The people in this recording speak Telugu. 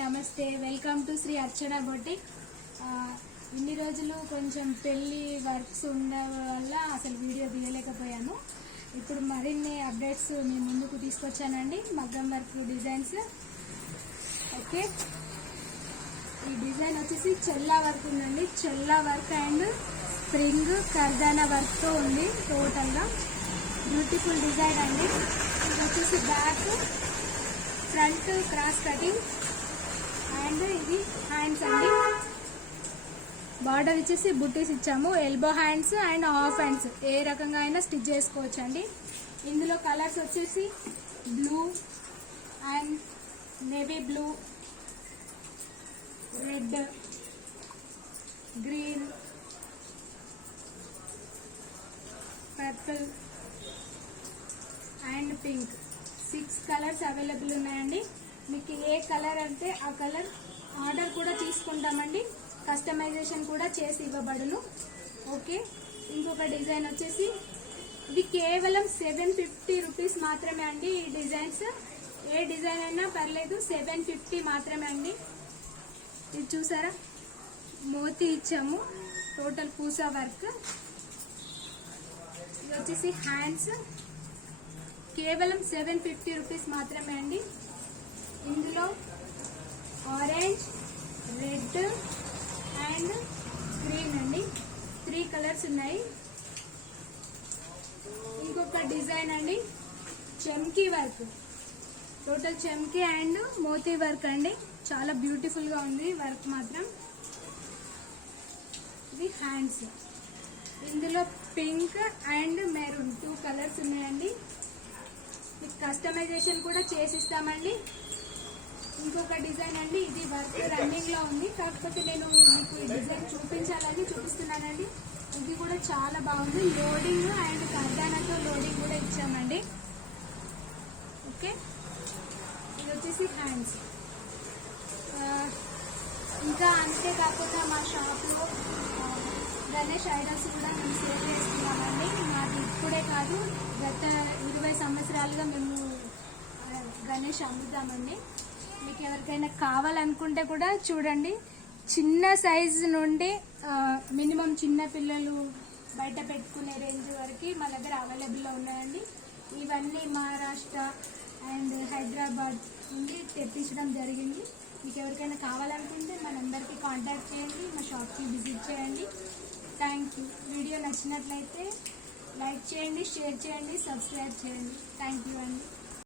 నమస్తే, welcome to Sri Archana boutique. ఇన్ని రోజులు కొంచెం పెళ్ళి వర్క్స్ ఉండడం వల్ల అసలు వీడియో తీయలేకపోయాను. ఇప్పుడు మరిన్ని అప్డేట్స్ మీ ముందుకు తీసుకొచ్చానండి. మగ్గం వర్క్ డిజైన్స్. ఓకే, ఈ డిజైన్ వచ్చేసి చెల్లా వర్క్ ఉందండి. చెల్లా వర్క్ అండ్ స్ప్రింగ్ కర్దానా వర్క్తో ఉంది. టోటల్గా బ్యూటిఫుల్ డిజైన్ అండి. ఇది వచ్చేసి back, front cross cutting and ఇది హ్యాండ్స్ అండి. బార్డర్ వచ్చేసి బుట్టీస్ ఇచ్చాము. Elbow hands and half hands ఏ రకంగా అయినా స్టిచ్ చేసుకోవచ్చు అండి. ఇందులో కలర్స్ వచ్చేసి blue and navy blue, red, green, purple and pink. 6 colours available ఉన్నాయండి. మీకు ఏ కలర్ అంటే ఆ కలర్ ఆర్డర్ కూడా తీసుకుంటామండి. కస్టమైజేషన్ కూడా చేసి ఇవ్వబడును. ఓకే, ఇంకొక డిజైన్ వచ్చేసి ఇది కేవలం 750 రూపీస్ మాత్రమే అండి. ఈ డిజైన్స్ ఏ డిజైన్ అయినా పర్లేదు, 750 మాత్రమే అండి. ఇది చూసారా, మోతీ ఇచ్చాము. Total Pusa work. ఇది వచ్చేసి హ్యాండ్స్, కేవలం 750 రూపీస్ మాత్రమే అండి. ఇందులో ఆరెంజ్, రెడ్ అండ్ గ్రీన్ అండి. 3 కలర్స్ ఉన్నాయి. ఇంకొక డిజైన్ అండి, చెమ్కీ వర్క్. టోటల్ చెమ్కీ అండ్ మోతీ వర్క్ అండి. చాలా బ్యూటిఫుల్గా ఉంది వర్క్ మాత్రం. ఇది హ్యాండ్స్. ఇందులో పింక్ అండ్ మెరూన్ 2 కలర్స్ ఉన్నాయండి. మీకు కస్టమైజేషన్ కూడా చేసిస్తామండి. ఇంకొక డిజైన్ అండి, ఇది వర్క్ రన్నింగ్ లో ఉంది, కాకపోతే నేను మీకు ఈ డిజైన్ చూపించాలని చూపిస్తున్నానండి. ఇది కూడా చాలా బాగుంది. లోడింగ్ అండ్ కర్దానాతో లోడింగ్ కూడా ఇచ్చామండి. ఓకే, ఇది వచ్చేసి హ్యాండ్స్. ఇంకా అంతేకాకుండా మా షాప్లో గణేష్ ఐడల్స్ కూడా మేము సేల్ చేస్తున్నామండి. మాది ఇప్పుడే కాదు, గత 20 సంవత్సరాలుగా మేము గణేష్ అమ్ముతామండి. మీకు ఎవరికైనా కావాలనుకుంటే కూడా చూడండి, చిన్న సైజు నుండి మినిమం చిన్న పిల్లలు బయట పెట్టుకునే రేంజ్ వరకు మా దగ్గర అవైలబుల్లో ఉన్నాయండి. ఇవన్నీ మహారాష్ట్ర అండ్ హైదరాబాద్ నుండి తెప్పించడం జరిగింది. మీకు ఎవరికైనా కావాలనుకుంటే మా నెంబర్కి కాంటాక్ట్ చేయండి, మా షాప్కి విజిట్ చేయండి. Thank you. వీడియో నచ్చినట్లయితే లైక్ చేయండి, షేర్ చేయండి, సబ్స్క్రైబ్ చేయండి. థ్యాంక్ యూ అండి.